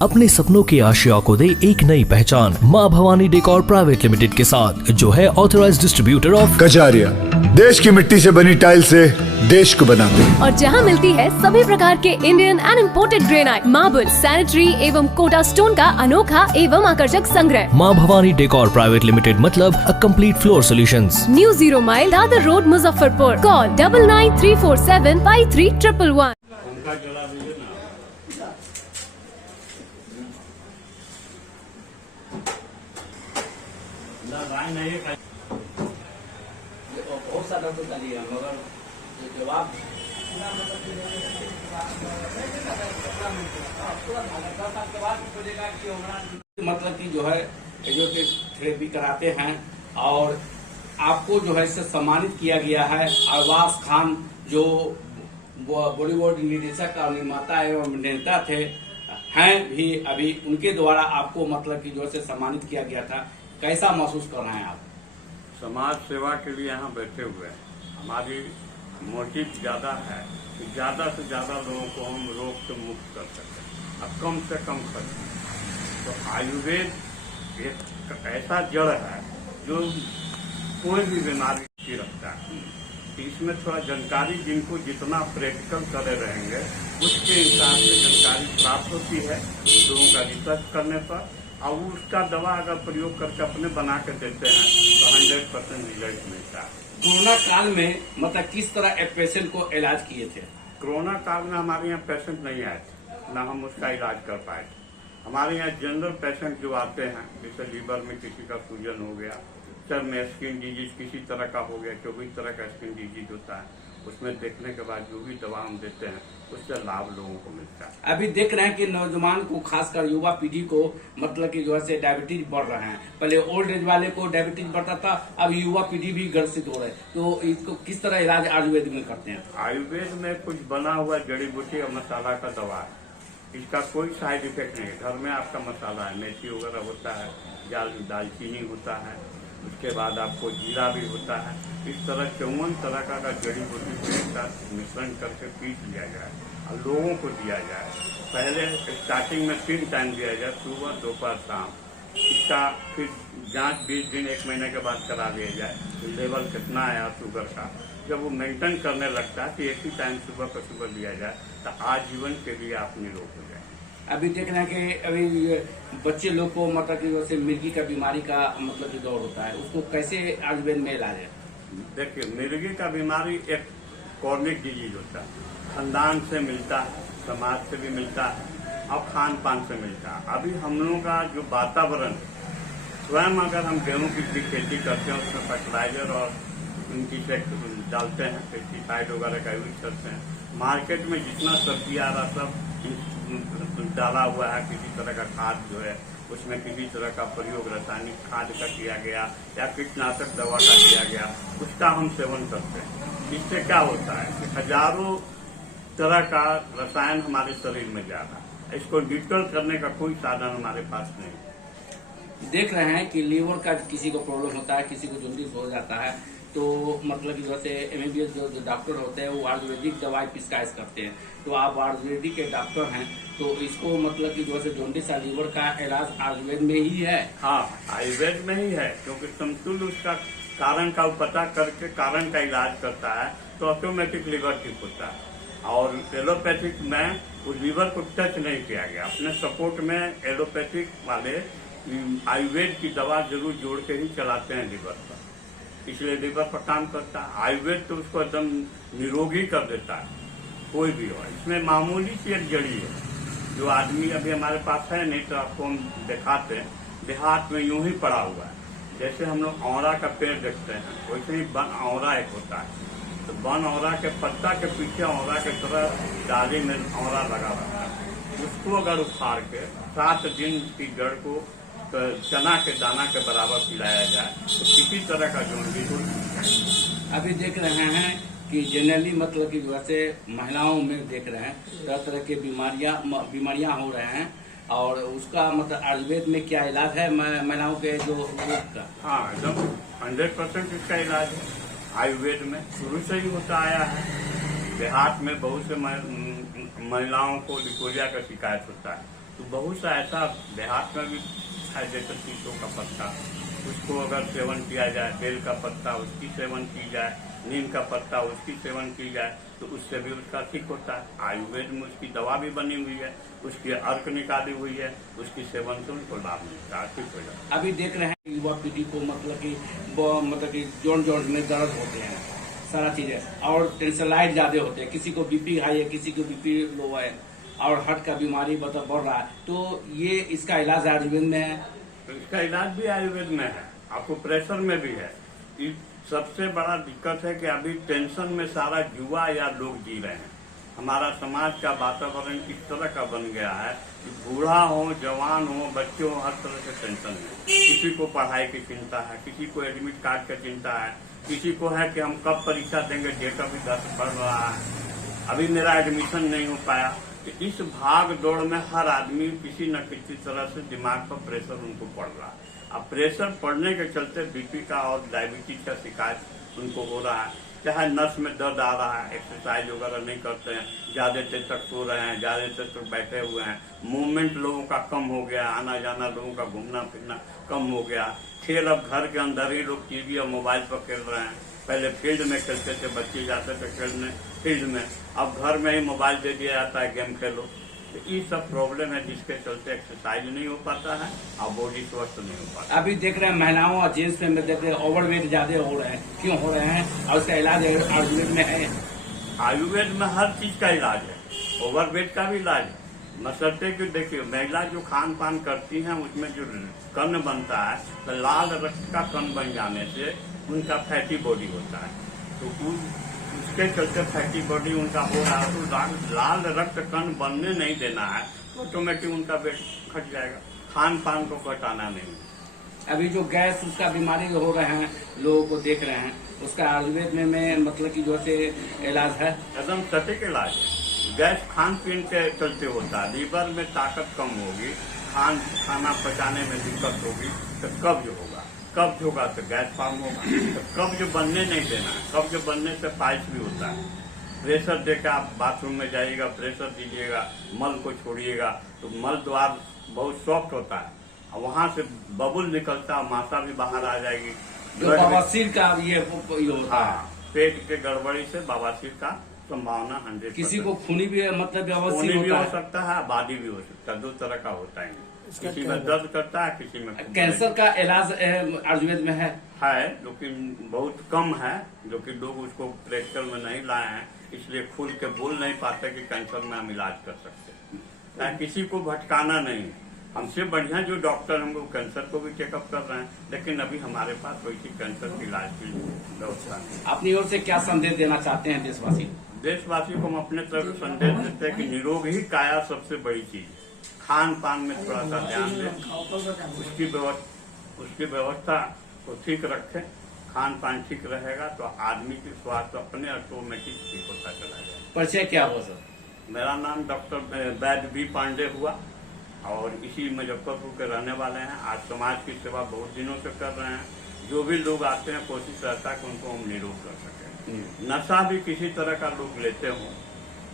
अपने सपनों की आशिया को दे एक नई पहचान माँ भवानी डेकोर प्राइवेट लिमिटेड के साथ, जो है ऑथराइज्ड डिस्ट्रीब्यूटर ऑफ कजारिया। देश की मिट्टी से बनी टाइल से देश को बनाते हैं। और जहाँ मिलती है सभी प्रकार के Indian and imported granite, marble, sanitary एवं कोटा स्टोन का अनोखा एवं आकर्षक संग्रह। माँ भवानी डेकोर प्राइवेट लिमिटेड मतलब a complete floor solutions. New 0 mile Dadar road, Muzaffarpur. Call 9934753111। बहुत सारा तो कर लिया मगर जवाब मतलब कि जो है फिजियोथेरेपी कराते हैं और आपको जो है इससे सम्मानित किया गया है। अरबाज खान जो बॉलीवुड निर्देशक और निर्माता एवं अभिनेता थे हैं भी अभी, उनके द्वारा आपको मतलब कि जो है सम्मानित किया गया था। कैसा महसूस कर रहे हैं आप? समाज सेवा के लिए यहाँ बैठे हुए हैं। हमारी मोटिव ज्यादा है कि ज्यादा से ज्यादा लोगों को हम रोग से मुक्त कर सकें और कम से कम खर्च। तो आयुर्वेद एक ऐसा जड़ है जो कोई भी बीमारी की रखता है। इसमें थोड़ा जानकारी जिनको जितना प्रैक्टिकल करे रहेंगे उसके हिसाब से जानकारी प्राप्त होती है लोगों का रिसर्च करने पर, और उसका दवा अगर प्रयोग करके अपने बना के देते हैं तो 100% रिजल्ट मिलता है। कोरोना काल में मतलब किस तरह एक पेशेंट को इलाज किए थे? कोरोना काल में हमारे यहाँ पेशेंट नहीं आए थे, न हम उसका इलाज कर पाए थे। हमारे यहाँ जनरल पेशेंट जो आते हैं, जैसे लीवर में किसी का सूजन हो गया, सर में स्किन डिजीज किसी तरह का हो गया, 24 तरह का स्किन डिजीज होता है, उसमें देखने के बाद जो भी दवा हम देते हैं उससे लाभ लोगों को मिलता है। अभी देख रहे हैं कि नौजवान को, खासकर युवा पीढ़ी को मतलब कि जो है डायबिटीज बढ़ रहे हैं। पहले ओल्ड एज वाले को डायबिटीज बढ़ता था, अब युवा पीढ़ी भी ग्रसित हो रहे हैं। तो इसको किस तरह इलाज आयुर्वेद में करते हैं? आयुर्वेद में कुछ बना हुआ जड़ी बूटी और मसाला का दवा है। इसका कोई साइड इफेक्ट नहीं है। घर में आपका मसाला है, मेथी वगैरह होता है, दालचीनी होता है, उसके बाद आपको जीरा भी होता है। इस तरह 54 तरह का जड़ी बूटी को एक साथ मिश्रण करके पीस लिया जाए और लोगों को दिया जाए। पहले स्टार्टिंग में 3 टाइम दिया जाए, सुबह, दोपहर, शाम। इसका फिर जांच 20 दिन 1 महीने के बाद करा लिया जाए, लेवल कितना आया शुगर का। जब वो मेंटेन करने लगता है तो एक ही टाइम सुबह का सुबह दिया जाए तो आजीवन के लिए आप निरोग हो जाए। अभी देख रहे हैं कि अभी बच्चे लोग को मतलब कि जैसे मिर्गी का बीमारी का मतलब कि दौर होता है, उसको कैसे आयुर्वेद में इलाज है? देखिए, मिर्गी का बीमारी एक कॉर्निक डिजीज होता है, खानदान से मिलता है, समाज से भी मिलता है और खान पान से मिलता है। अभी हम लोगों का जो वातावरण, स्वयं अगर हम गेहूं की खेती करते हैं उसमें फर्टिलाइजर और इंसेक्ट डालते हैं, पेस्टिसाइड वगैरह का यूज करते हैं। मार्केट में जितना सब्जी आ रहा सब डाला हुआ है, किसी तरह का खाद जो है उसमें किसी तरह का प्रयोग रासायनिक खाद का किया गया या कीटनाशक दवा का किया गया, उसका हम सेवन करते हैं। इससे क्या होता है कि हजारों तरह का रसायन हमारे शरीर में जा रहा है। इसको न्यूट्रल करने का कोई साधन हमारे पास नहीं। देख रहे हैं कि लीवर का किसी को प्रॉब्लम होता है, किसी को जल्दी हो जाता है, तो मतलब कि जैसे MBBS जो डॉक्टर होते हैं वो आयुर्वेदिक दवाई पिस्क्राइब करते हैं। तो आप आयुर्वेदिक के डॉक्टर हैं, तो इसको मतलब कि जैसे जॉन्डिस और लीवर का इलाज आयुर्वेद में ही है? हाँ, आयुर्वेद में ही है, क्योंकि समतुल्य उसका कारण का पता करके कारण का इलाज करता है तो ऑटोमेटिक लीवर ठीक होता है। और एलोपैथिक में उस लीवर को टच नहीं किया गया। अपने सपोर्ट में एलोपैथिक वाले आयुर्वेद की दवा जरूर जोड़ के ही चलाते हैं लीवर पर, इसलिए लीवर पर काम करता है। आयुर्वेद तो उसको एकदम निरोगी कर देता है, कोई भी हो। इसमें मामूली सी एक जड़ी है जो आदमी अभी हमारे पास है नहीं, तो आपको हम दिखाते हैं। देहात में यूं ही पड़ा हुआ है, जैसे हम लोग औरा का पेड़ देखते हैं, वैसे ही बन औरा एक होता है। तो बन औरा के पत्ता के पीछे औरा के तरह डाली में औरा लगा रहता है। उसको अगर उखाड़ के 7 दिन की जड़ को तो चना के दाना के बराबर पिलाया जाए तो किसी तरह का जॉन्डिस हो। अभी देख रहे हैं कि जनरली मतलब कि जैसे महिलाओं में देख रहे हैं तरह तरह के बीमारियां हो रहे हैं, और उसका मतलब आयुर्वेद में क्या इलाज है महिलाओं के जो रोग का? हाँ, एकदम 100% इसका इलाज है। आयुर्वेद में शुरू से ही होता आया है। देहात में बहुत से महिलाओं को लिकोरिया का शिकायत होता है, तो बहुत सा ऐसा देहात में भी है, जैसे शीशों का पत्ता, उसको अगर सेवन किया जाए, बेल का पत्ता उसकी सेवन की जाए, नीम का पत्ता उसकी सेवन की जाए, तो उससे भी उसका ठीक होता है। आयुर्वेद में उसकी दवा भी बनी हुई है, उसकी अर्क निकाली हुई है, उसकी सेवन से उनको लाभ मिलता है, ठीक हो जाता है। अभी देख रहे हैं युवा पीढ़ी को मतलब कि जोड़ में दर्द होते हैं, सारा चीजें, और टेंशनलाइज ज्यादा होते हैं, किसी को बीपी हाई है, किसी को बीपी लो है, और हार्ट का बीमारी बढ़ रहा है। तो ये इसका इलाज आयुर्वेद में है। तो इसका इलाज भी आयुर्वेद में है, आपको प्रेशर में भी है। सबसे बड़ा दिक्कत है कि अभी टेंशन में सारा युवा या लोग जी रहे हैं। हमारा समाज का वातावरण इस तरह का बन गया है कि बूढ़ा हो, जवान हो, बच्चे हो, हर तरह से टेंशन है। किसी को पढ़ाई की चिंता है, किसी को एडमिट कार्ड की चिंता है, किसी को है कि हम कब परीक्षा देंगे, डेट अभी 10 बढ़ रहा है, अभी मेरा एडमिशन नहीं हो पाया। तो इस भाग दौड़ में हर आदमी किसी न किसी तरह से दिमाग पर प्रेशर उनको पड़ रहा है। अब प्रेशर पड़ने के चलते बीपी का और डायबिटीज का शिकायत उनको हो रहा है, चाहे नस में दर्द आ रहा है, एक्सरसाइज वगैरह नहीं करते हैं, ज्यादा देर तक सो रहे हैं, ज्यादा देर तक बैठे हुए हैं, मूवमेंट लोगों का कम हो गया, आना जाना लोगों का घूमना फिरना कम हो गया, खेल अब घर के अंदर ही लोग टीवी और मोबाइल पर खेल रहे हैं। पहले फील्ड में खेलते थे, बच्चे जाते थे खेलने फील्ड में, अब घर में ही मोबाइल दे दिया जाता है, गेम खेलो। तो ये सब प्रॉब्लम है जिसके चलते एक्सरसाइज नहीं हो पाता है और बॉडी स्वस्थ नहीं हो पाता। अभी देख रहे हैं महिलाओं और जेंट्स में देख रहे हैं ओवरवेट ज्यादा हो रहे हैं, क्यों हो रहे हैं, और उसका इलाज आयुर्वेद में है। आयुर्वेद में हर चीज का इलाज है, ओवरवेट का भी इलाज है। मसरते कि देखिए, महिला जो खान पान करती हैं उसमें जो कण बनता है, तो लाल रक्त का कण बन जाने से उनका फैटी बॉडी होता है, तो उसके चलते फैटी बॉडी उनका हो रहा है, तो लाल रक्त कण बनने नहीं देना है, तो ऑटोमेटिक उनका वेट घट जाएगा। खान पान को घटाना नहीं। अभी जो गैस उसका बीमारी हो रहे हैं, लोगों को देख रहे हैं, उसका आयुर्वेद में मतलब कि जो से इलाज है, एकदम सटीक इलाज है। गैस खान पीन के चलते होता है, लीवर में ताकत कम होगी, खाना पचाने में दिक्कत होगी, तो कब्ज होगा, कब्ज होगा तो गैस फॉर्म होगा, तो कब्ज बनने नहीं देना है। कब्ज बनने से पाइल्स भी होता है। प्रेशर देकर आप बाथरूम में जाइएगा, प्रेशर दीजिएगा, मल को छोड़िएगा, तो मल द्वार बहुत सॉफ्ट होता है, और वहां से बबुल निकलता, मासा भी बाहर आ जाएगी। जो बवासीर का ये होता है, पेट के गड़बड़ी से बवासीर का संभावना 100%। किसी को खूनी भी मतलब खूनी भी होता हो है, सकता है, आबादी भी हो सकता है, 2 तरह का होता है। किसी में दर्द करता है, किसी में कैंसर का इलाज आयुर्वेद में है, लेकिन बहुत कम है, जो कि लोग उसको प्रैक्टिकल में नहीं लाए हैं, इसलिए खुल के बोल नहीं पाते कि कैंसर में हम इलाज कर सकते हैं। किसी को भटकाना नहीं, हमसे बढ़िया जो डॉक्टर हम लोग कैंसर को भी चेकअप कर रहे हैं, लेकिन अभी हमारे पास वैसी कैंसर के इलाज की व्यवस्था नहीं। अपनी ओर से क्या संदेश देना चाहते हैं देशवासी? देशवासियों को हम अपने तरफ संदेश देते हैं कि निरोग ही काया सबसे बड़ी चीज। खान पान में थोड़ा सा ध्यान दें, उसकी व्यवस्था को ठीक रखें, खान पान ठीक रहेगा तो आदमी की स्वास्थ्य अपने ऑटोमेटिक ठीक होता चला जाएगा। परिचय क्या हो सर? मेरा नाम डॉक्टर वैद्य बी पांडे हुआ, और इसी मुजफ्फरपुर के रहने वाले हैं। आज समाज की सेवा बहुत दिनों से कर रहे हैं। जो भी लोग आते हैं, कोशिश रहता है कि उनको हम निरोग कर सकें। नशा भी किसी तरह का लोग लेते हो,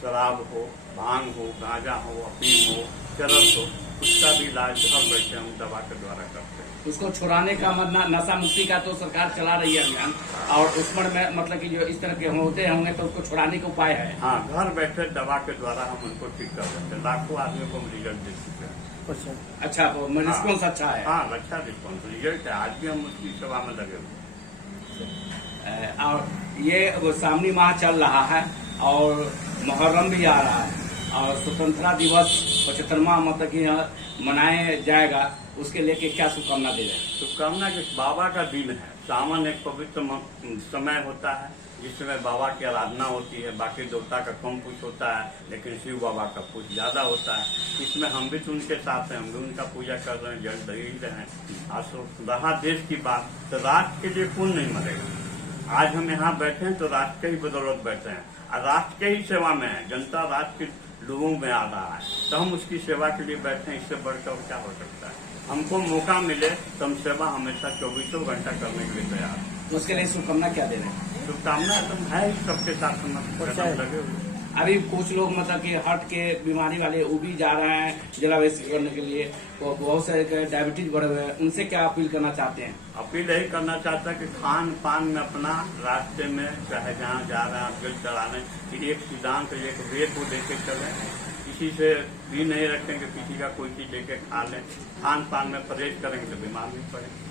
शराब हो, भांग हो, गांजा हो, अफीम हो, चरस हो, उसका भी इलाज घर बैठे हम दवा के द्वारा करते हैं। उसको छुड़ाने का मतलब नशा मुक्ति का तो सरकार चला रही है अभियान, और उसमें में मतलब कि जो इस तरह के होते होंगे तो उसको छुड़ाने का उपाय है। हाँ, घर बैठे दवा के द्वारा हम उनको ठीक कर सकते हैं। लाखों आदमियों को हम रिजल्ट दे चुके हैं। अच्छा, रिस्पॉन्स अच्छा है। हाँ, अच्छा रिस्पॉन्स रिजल्ट है। आज भी हम उसकी सेवा में लगे हुए हैं। और ये सामनी माह चल रहा है और मुहर्रम भी आ रहा है, और स्वतंत्रता दिवस 75वां मतलब कि मनाया जाएगा, उसके लेके क्या शुभकामना दे रहे हैं? शुभकामना कि बाबा का दिन है। सावन एक पवित्र समय होता है जिसमें बाबा की आराधना होती है। बाकी देवता का कम कुछ होता है, लेकिन शिव बाबा का कुछ ज्यादा होता है। इसमें हम भी तो उनके साथ हैं, हम भी उनका पूजा कर रहे हैं, जल दे ही रहे हैं। आज रहा देश की बात, तो राष्ट्र के लिए कौन नहीं मरेगा। आज हम यहाँ बैठे हैं तो राष्ट्र के ही बदौलत बैठे हैं, और राष्ट्र के ही सेवा में है। जनता राष्ट्र के लोगों में आ रहा है, तो हम उसकी सेवा के लिए बैठे हैं। इससे बढ़कर क्या हो सकता है। हमको मौका मिले तो हम सेवा हमेशा 24 घंटा करने के लिए तैयार। उसके लिए शुभकामना क्या दे रहे हैं? शुभकामना एकदम है ही सबके साथ लगे हुए। अभी कुछ लोग मतलब कि हार्ट के बीमारी वाले वो भी जा रहे हैं जलाभिषेक करने के लिए, तो बहुत सारे डायबिटीज बढ़े हुए हैं, उनसे क्या अपील करना चाहते हैं? अपील यही करना चाहता है कि खान पान में अपना रास्ते में चाहे जहाँ जा रहे हैं अपील चलाने कि एक सिद्धांत एक वे को लेके चलें, किसी से भी नहीं रखेंगे, किसी का कोई चीज लेके खा लें, खान पान में परहेज करेंगे तो बीमार नहीं पड़ेंगे।